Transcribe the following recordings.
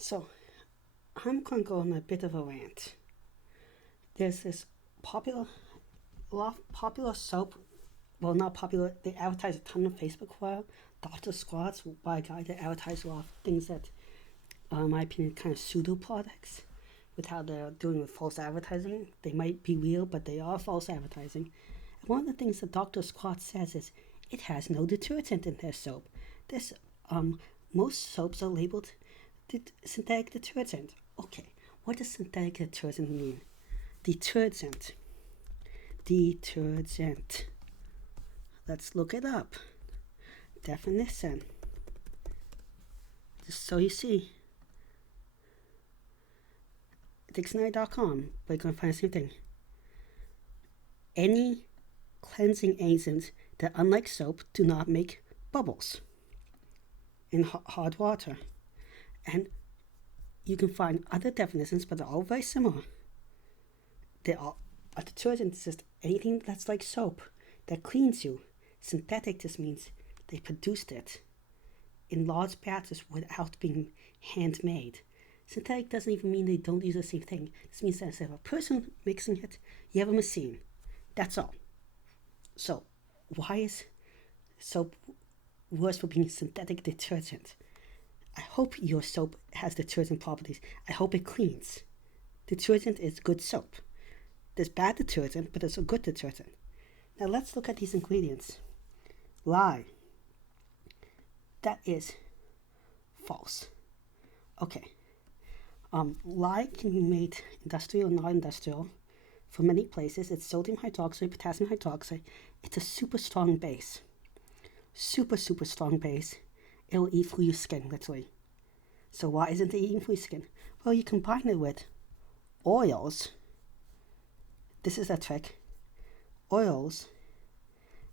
So I'm going to go on a bit of a rant. There's this popular soap. Well, not popular. They advertise a ton on Facebook for a while. Dr. Squatch by a guy that advertises a lot of things that, in my opinion, kind of pseudo products. With how they're doing with false advertising, they might be real, but they are false advertising. And one of the things that Dr. Squatch says is it has no detergent in their soap. This most soaps are labeled synthetic detergent. Okay, what does synthetic detergent mean? Detergent. Detergent. Let's look it up. Definition. Just so you see. Dictionary.com, but you're going to find the same thing. Any cleansing agents that, unlike soap, do not make bubbles in hard water. And you can find other definitions, but they're all very similar. A detergent is just anything that's like soap that cleans you. Synthetic just means they produced it in large batches without being handmade. Synthetic doesn't even mean they don't use the same thing. This means that instead of a person mixing it, you have a machine. That's all. So, why is soap worse for being synthetic detergent? I hope your soap has detergent properties. I hope it cleans. Detergent is good soap. There's bad detergent, but there's a good detergent. Now let's look at these ingredients. Lye. That is false. Okay. Lye can be made industrial or non-industrial for many places. It's sodium hydroxide, potassium hydroxide. It's a super strong base. Super strong base. It will eat through your skin, literally. So why isn't it eating through your skin? Well, you combine it with oils. This is a trick. Oils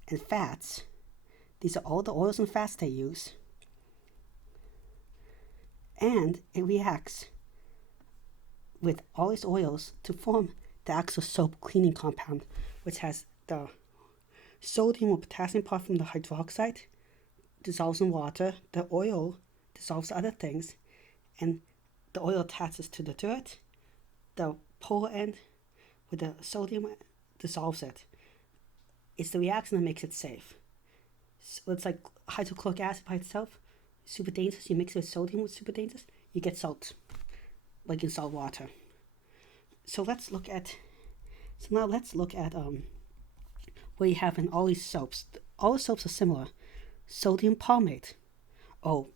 and fats. These are all the oils and fats they use. And it reacts with all these oils to form the actual soap cleaning compound, which has the sodium or potassium part from the hydroxide dissolves in water, the oil dissolves other things, and the oil attaches to the dirt. The polar end with the sodium dissolves it. It's the reaction that makes it safe. So it's like hydrochloric acid by itself, super dangerous. You mix it with sodium, with super dangerous, you get salt, like in salt water. So now let's look at what you have in all these soaps. All the soaps are similar. Sodium palmate. Oh,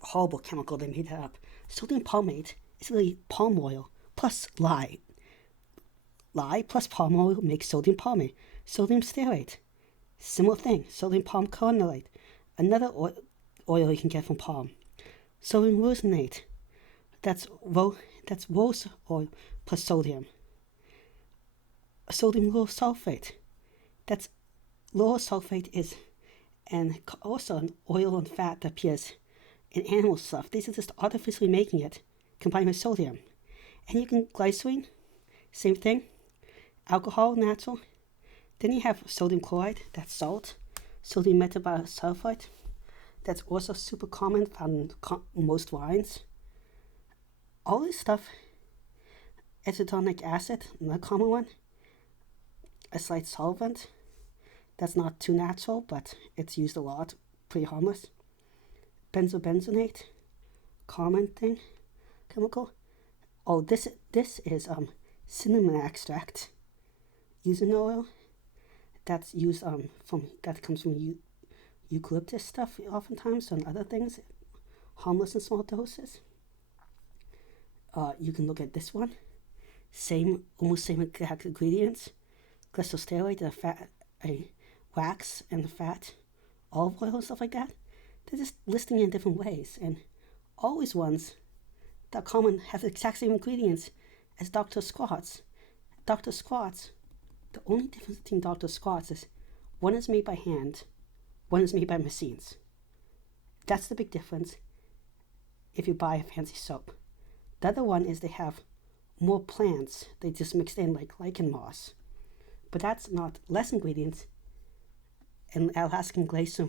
horrible chemical, they made that up. Sodium palmate is really palm oil plus lye. Lye plus palm oil makes sodium palmate. Sodium stearate, similar thing. Sodium palm carnallate, another oil you can get from palm. Sodium rosinate, that's rose oil plus sodium. Sodium lauryl sulfate, that's lauryl sulfate is and also an oil and fat that appears in animal stuff. These are just artificially making it, combined with sodium. And you can glycerine, same thing. Alcohol, natural. Then you have sodium chloride, that's salt. Sodium metabisulfite, that's also super common, found in most wines. All this stuff, azotonic acid, another common one. A slight solvent, that's not too natural, but it's used a lot, pretty harmless. Benzobentonate, common thing, chemical. Oh, this is cinnamon extract, using oil. That's used that comes from eucalyptus stuff oftentimes and other things, harmless in small doses. You can look at this one, almost same exact ingredients. Glycosteroid, a wax and fat, olive oil and stuff like that. They're just listing in different ways, and all these ones that are common have the exact same ingredients as Dr. Squatch. Dr. Squatch, the only difference between Dr. Squatch is one is made by hand, one is made by machines. That's the big difference if you buy a fancy soap. The other one is they have more plants. They just mixed in like lichen moss. But that's not less ingredients. And Alaskan glacier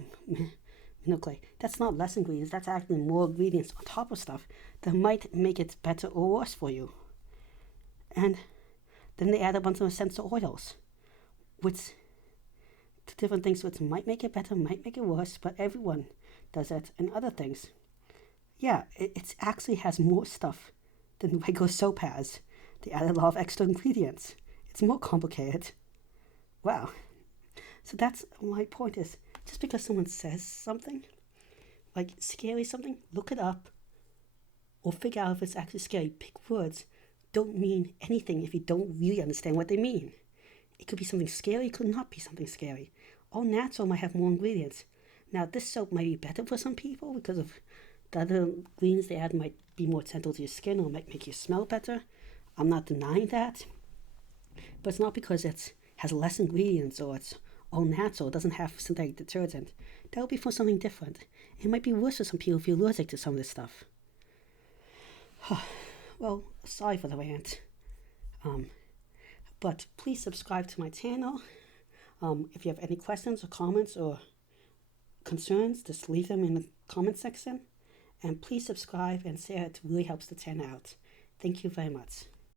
That's not less ingredients, that's actually more ingredients on top of stuff that might make it better or worse for you. And then they add a bunch of essential oils, which different things which might make it better, might make it worse, but everyone does it, and other things. Yeah, it actually has more stuff than regular soap has. They add a lot of extra ingredients. It's more complicated. Wow. So that's my point is, just because someone says something, like scary something, look it up or figure out if it's actually scary. Big words don't mean anything if you don't really understand what they mean. It could be something scary, it could not be something scary. All natural might have more ingredients. Now, this soap might be better for some people because of the other ingredients they add might be more central to your skin or might make you smell better. I'm not denying that. But it's not because it has less ingredients or it's all natural, it doesn't have synthetic detergent. That would be for something different. It might be worse for some people if you're allergic to some of this stuff. Well, sorry for the rant. But please subscribe to my channel. If you have any questions or comments or concerns, just leave them in the comment section. And please subscribe and share, it really helps the channel out. Thank you very much.